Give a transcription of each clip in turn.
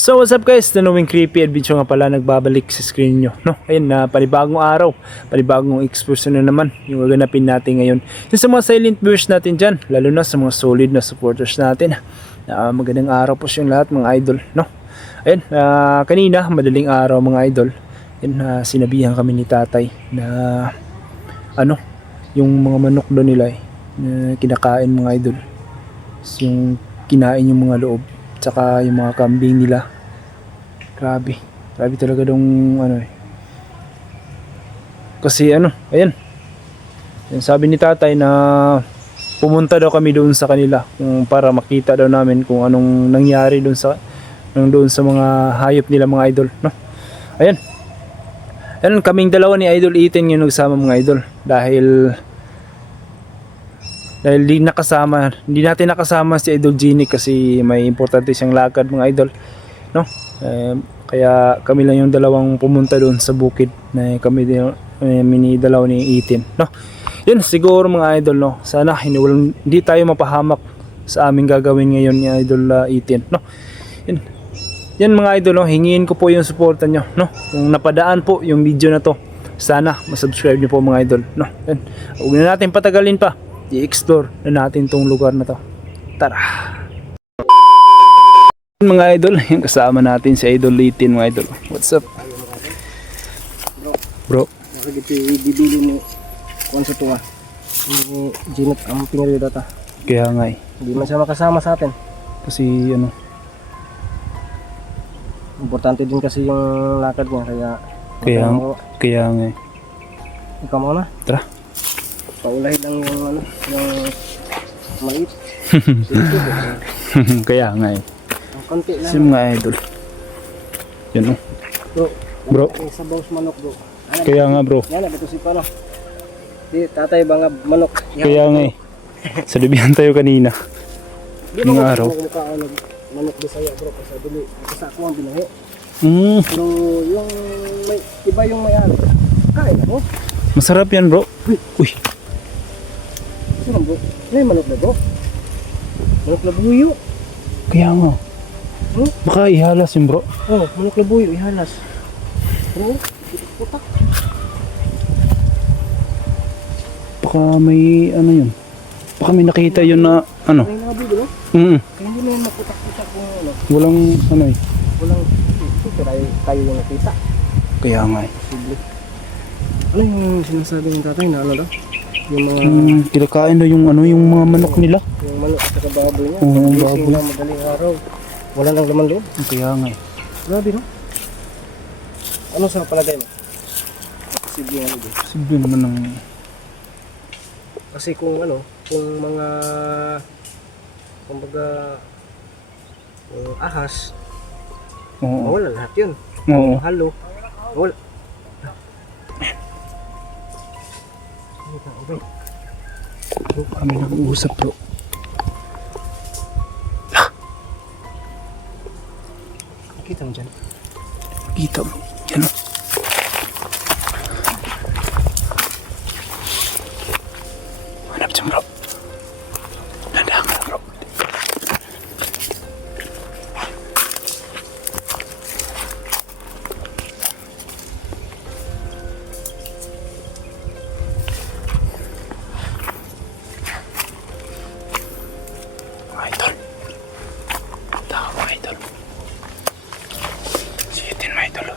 So what's up guys, the Knowing Creepy Adventure nga pala nagbabalik sa screen nyo, no? Ayun na, panibagong araw, panibagong exposure na naman yung gaganapin natin ngayon. Yung sa mga silent viewers natin dyan, lalo na sa mga solid na supporters natin. Magandang araw po sa lahat mga idol, no? Ayun, kanina, madaling araw mga idol, ayun, sinabihan kami ni tatay na yung mga manok doon nila na kinakain mga idol. Yung kinain yung mga loob, tsaka yung mga kambing nila. Grabe talaga dong kasi ayan, sabi ni tatay na pumunta daw kami doon sa kanila para makita daw namin kung anong nangyari doon sa mga hayop nila mga idol, no? Ayan, kaming dalawa ni Idol Ethan yung nagsama mga idol dahil hindi natin nakasama si Idol Genie kasi may importante siyang lakad mga idol, no? Kaya kami lang yung dalawang pumunta doon sa bukid na kami dalaw ni Ethan, no? Yun siguro mga idol, no? Sana hindi tayo mapahamak sa aming gagawin ngayon ni Idol Ethan, no? Yan mga idol, no? Hingin ko po yung suporta nyo, no? Kung napadaan po yung video na to, sana masubscribe nyo po mga idol, no? Yan. Huwag na natin patagalin pa, i-explore na natin tong lugar na to. Tara! Mga idol, yung kasama natin si Idol Ethan mga idol. What's up? Bro. Bibili mo kung sa tuwa. Ni Ginot ang pinili data. Kaya nga Hindi man siya makasama sa atin. kasi Importante din kasi yung lakad niya kaya kaya nga ikaw muna. Tara. Paulahin lang yung maliit. Kaya nga Ang konti lang. si mga idol. Yan Bro. Yung sabaw sa manok bro. Kaya nga bro. Yan na, si Pano. Di tatay banga manok. Kaya nga sa libihan tayo kanina. Di Mga mo araw. mukha manok Bisaya bro kasi dili. Kasi ako ang binahi. Pero yung iba yung may-ari. Kain ako. Masarap yan bro. Uy. Sino bro? May manok na bro? Manok na buyo. Kaya nga. Baka ihalas yun bro. Oh, manok na buyo, ihalas. Bro, putak. Baka may yun. Baka may nakita yun na May nabi bro? Kaya hindi na yung maputak-putak kung Walang Walang, tayo yung nakita. Kaya nga Simple. Ano yung sinasabi ng tatay na daw? Yung mga... kinakain daw yung mga manok nila. Yung manok at saka baboy niya. Oo, Gising baboy. na madaling araw. Wala nang laman loob. Kaya nga Grabe no? Ano sa palagay mo? Simple nga ito. Simple naman ng Kasi kung mga... Kumbaga... ahas, Oo. wala lahat yun. Oo. Halo, wala. Kami nag-uusap bro. Kita mo dyan. Kita mo. Yan o. Hanap dyan bro. Nandahan ka na bro. Idol. Tama idol. Si Ethan mga idol.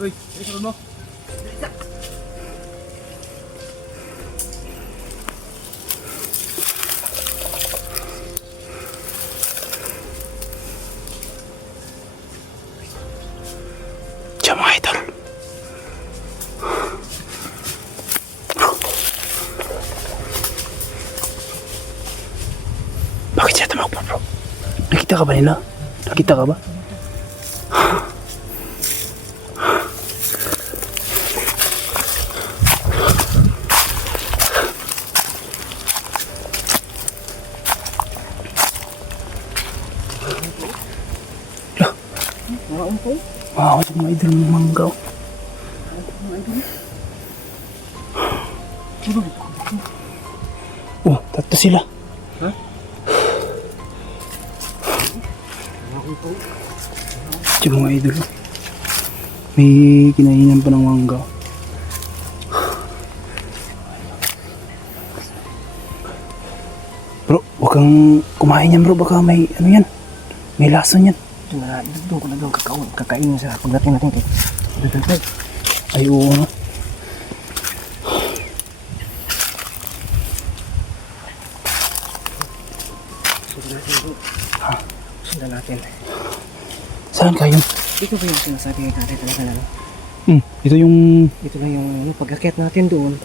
Uy, sunod mo. Diyan mga idol. Bakit siya tumakbo bro? Nakita ka ba nila? Nakita ka ba? Mga umpong. Wow, yung mga idol ng mangga. Oh, tatlo sila. Ha? Yung mga idol. May kinainan pa ng mangga. Bro, huwag kang kumain yan bro. Baka may ano yan. May lasa yan. Doon ko na doon kakainin sa pagdating natin kay Duterte. Ay oo no. Sundan natin. Saan kayo? Dito ba yung sinasabi kay Kate talaga na? Ito yung... Dito lang yung pag-akyat natin doon.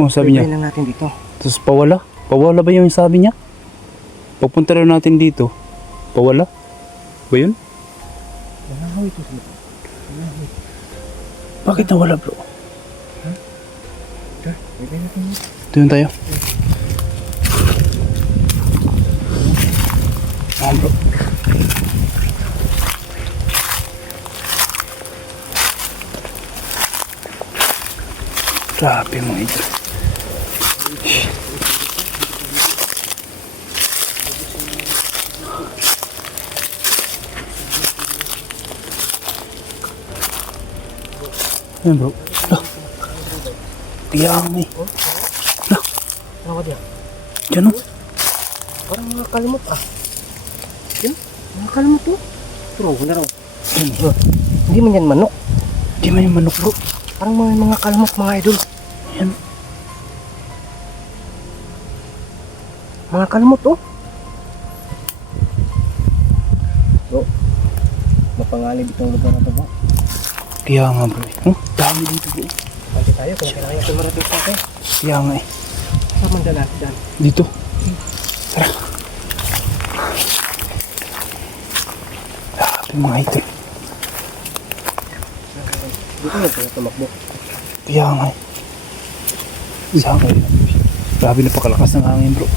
Oh, sabi niya. Pwede lang natin dito. Tapos pawala? Pawala ba yung sabi niya? Pagpunta rin natin dito. Pawala? Ba yun? Malahaw ito. Bakit nawala bro? Pwede natin dito. Doon tayo. Bro. Grabe mo ito. Ayan bro. Kiyang eh. Ano ba diyan? Diyan o. Parang mga kalimot Yan? Mga kalimot to. Pero na raw. Hindi man yan manok. Di man yung manok bro. Parang mga kalimot mga idol. Yan. Mga kalimot Bro, mapangalib itong lugar na to bro. Kaya nga bro. Dami dito bro. Pwede tayo kung kailangan natin marating sa atin. Kaya nga eh. Saan man dala natin dyan? Dito. Tara. Grabe mga idol. Dito na tayo tumakbo. Kaya nga eh. Saan kayo? Grabe napakalakas ng hangin bro.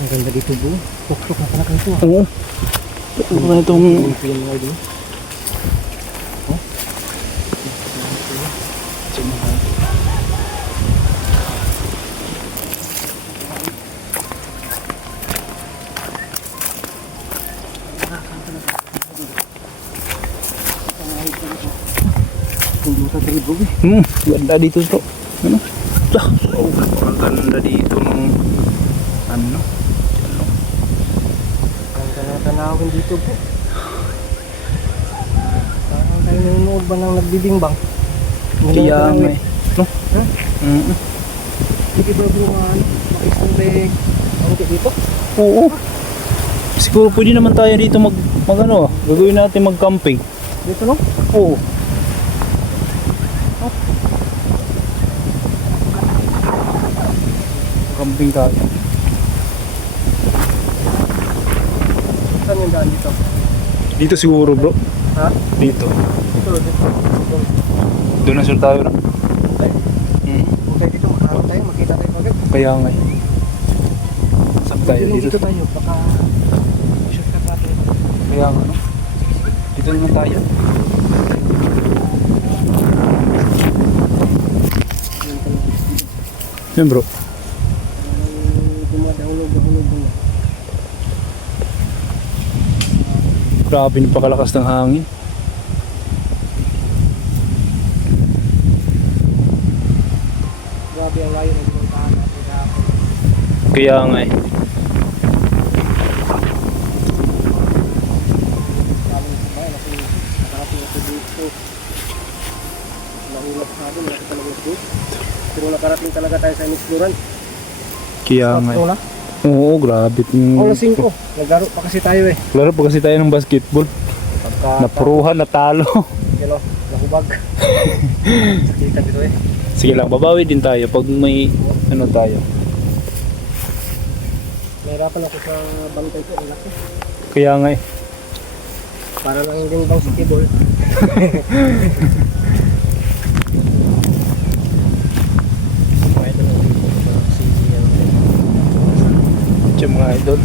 Ang ganda dito bro. Tuktok na pala kayo Oo. Ano na itong... Ito yung mga idol. Ganda dito bro. Ano? Ang ganda dito ng... Ano? Ang tanawin dito po. Parang tayo nanonood ba ng nagbibimbang? Kaya nga eh. No? Ha? Hindi ba bro makisang leg? Ang dito? Oo. Siguro pwede naman tayo dito mag ano, gagawin natin mag-camping. Dito no? Oo. Camping tayo. Saan yung daan dito? Dito siguro bro. Ha? Dito. Dito. Doon na sure tayo na. Kung tayo dito makaharap tayo, makita tayo agad. Kaya nga eh. Saan tayo? Dito tayo, baka shortcut natin. Kaya nga no? Dito naman tayo. Yan bro. Dumadahulog na. Grabe napakalakas ng hangin. Grabe ang layo ng pinuntahan natin kahapon. Kaya nga eh. Galing sa bayan, nakarating ako dito. nakarating talaga tayo sa Inexploran. Kaya nga. Sakto na. Oo, grabe. Alas 5. Naglaro pa kasi tayo eh. Laro pa kasi tayo ng basketball. Pagka Napuruhan, natalo. you know, nahubag. Sakitan dito eh. Sige lang, babawi din tayo pag may ano tayo. Nahirapan ako sa bantay ko. Ang laki. Kaya nga eh. Para lang hindi bang sa keyboard. Diyan mga idol.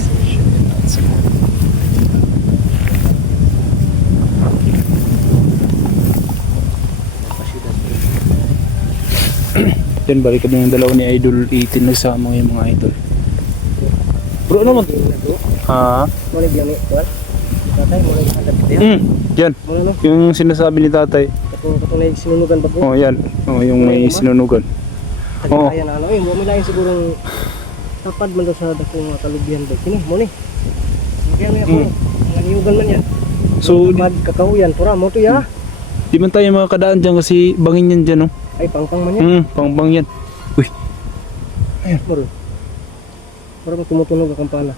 Yan, balik kami ng dalawa ni Idol 18 nagsama ngayon mga idol. Bro, ano naman? Ha? Mulig yan eh. Kuwan? Tatay, mulig hanap dito. Yan. Muna no? Yung sinasabi ni tatay. Katunay sinunugan ba po? Oh, yan. Oh, yung may sinunugan. Oo. Tagayan na ano eh. Huwag mo lang sigurong tapad man daw sa dakong kalubyan daw. Kini, muna eh. Kaya may ako eh. Mga niyugan man yan. So, Tapad, kakauyan. Pura, mo to ya. di man tayo makakadaan dyan kasi bangin yan dyan, oh. Ay, pangpang man yan. Pangbang yan. Uy, Moro. Para tumutunog ang kampana.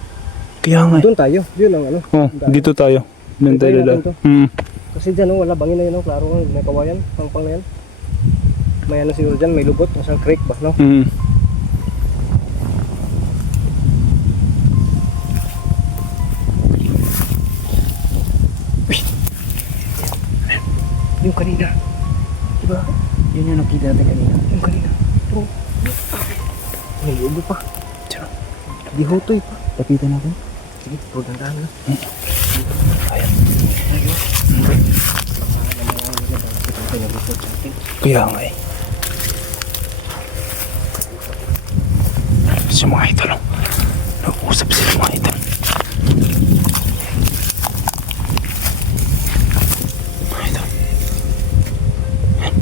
kaya nga eh. Doon tayo. Yun ang ano. Oh, dito tayo. Doon tayo Tayo dadaan. natin Kasi dyan oh, wala bangin na yun oh. Klaro nga, may kawayan. Pangpang na yan. May ano siguro dyan, may lubot. Masang creek ba, no? Yung kanina. Diba? Yun yung nakita natin kanina. Yung kanina. Bro. May ubo pa. Diyan. Di hotoy pa. Lapitan natin. Sige, bro, dandahan na. Kaya nga eh. Si mga idol, oh. Nag-uusap sila mga idol. Mga idol. Yan.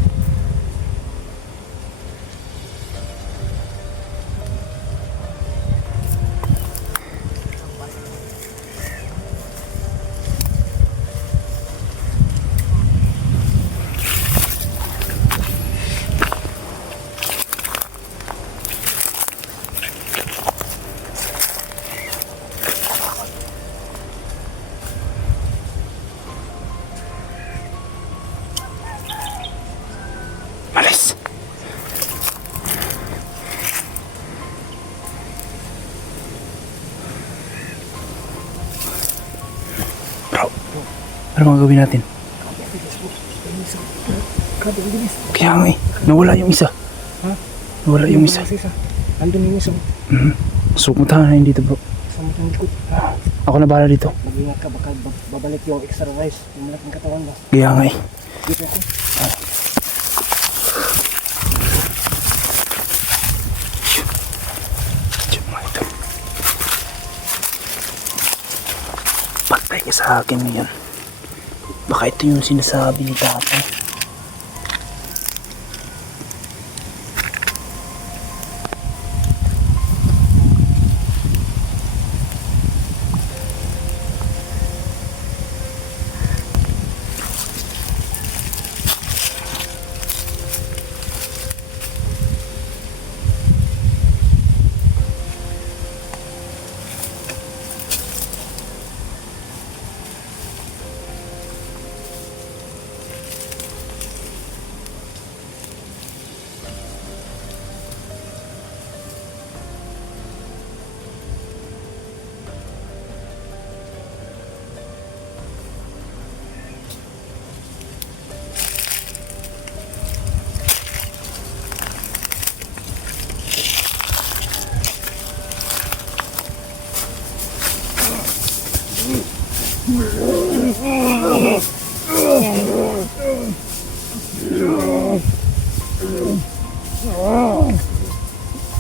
Malis. Bro, ano mga gawin natin? Grabe, ang bilis. Kaya nga eh, nawala yung isa. Ha? Nawala yung isa. Andun yung isa. So, puntahan na yun dito bro. Sa matang likod. Ha? Ako na bahala dito. Mag-ingat ka, baka babalik yung extra rice. Yung malaking katawan mo. Kaya nga eh. Dito ako. Diyan mga idol. Pantay ka sa akin ngayon. Baka ito yung sinasabi ni tatay.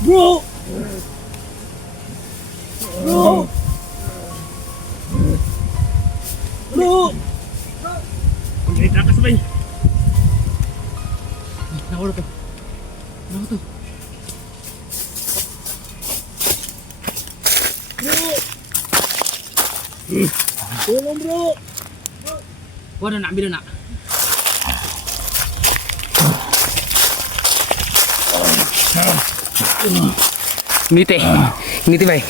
Bro! Bro! Bro! Ang takas ba yun? Nakuro to. Nakuro to. Bro! Tulong bro! Wala na, bilo na. Ngiti. Ngiti bay.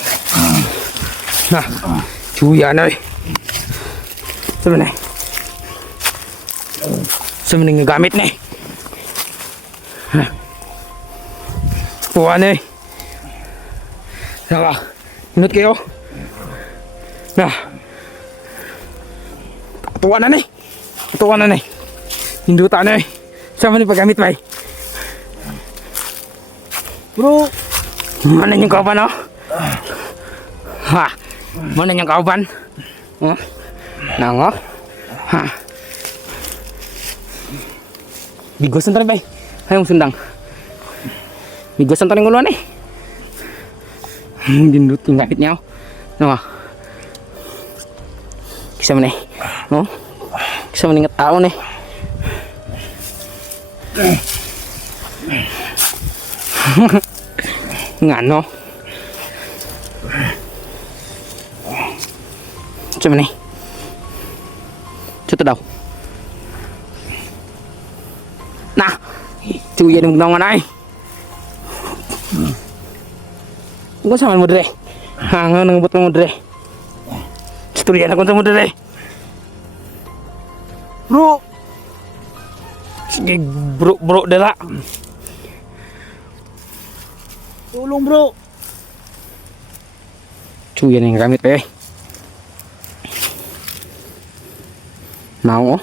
Nah. Cuya na eh. Sabi na eh. Sabi na nga gamit na eh. Puwa na eh. Naka. Inot kayo. Nah. Tuwa na eh. Tuwa na eh. Hinduta na eh. Sama ni paggamit bay. Bro, Mana yung kauban oh? Ha? Mana yung kauban? Oh? Nang oh? Ha? Bigosan tadi bay. Hayong sundang. Bigosan tadi nguluan eh. Dindut yung kapit niya oh. Nang oh? Kisa man eh. Oh? Kisa man ingat tao eh. Ngano? Cuman nih. Cuta daw. Nah. Cuya ng gnawan ay. Kung saan mo dire? Hangang nang butang mo dire. Istorya na kung saan mo dire. bro. Sige bro dala. Tulong bro. Cuya ng gamit pa eh. Mau oh.